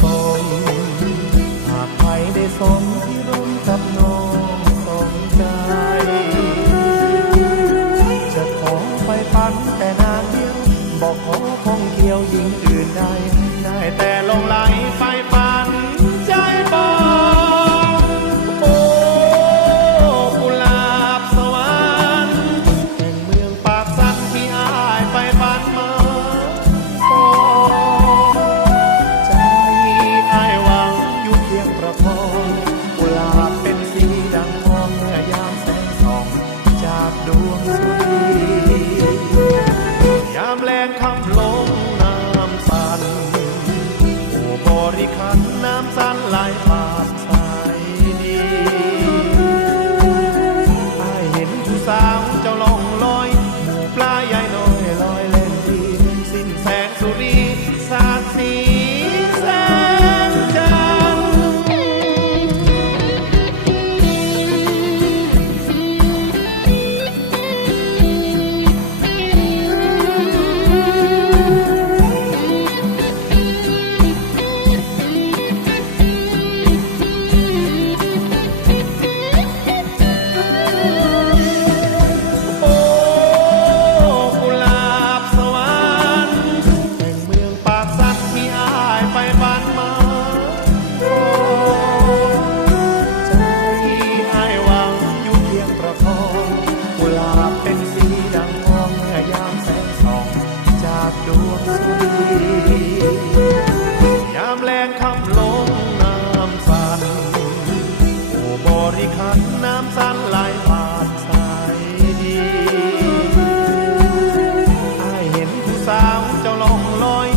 สม หากใครได้สมที่ร่วมกับน้องสมใจ จะขอไปพันแต่นานเดียว บอกขอคงเกี่ยวยิงอื่นใดได้แต่ลงไหลไฟไป น้ำสันไหลบาดสายดีไอเห็นผู้สาวเจ้าลองลอย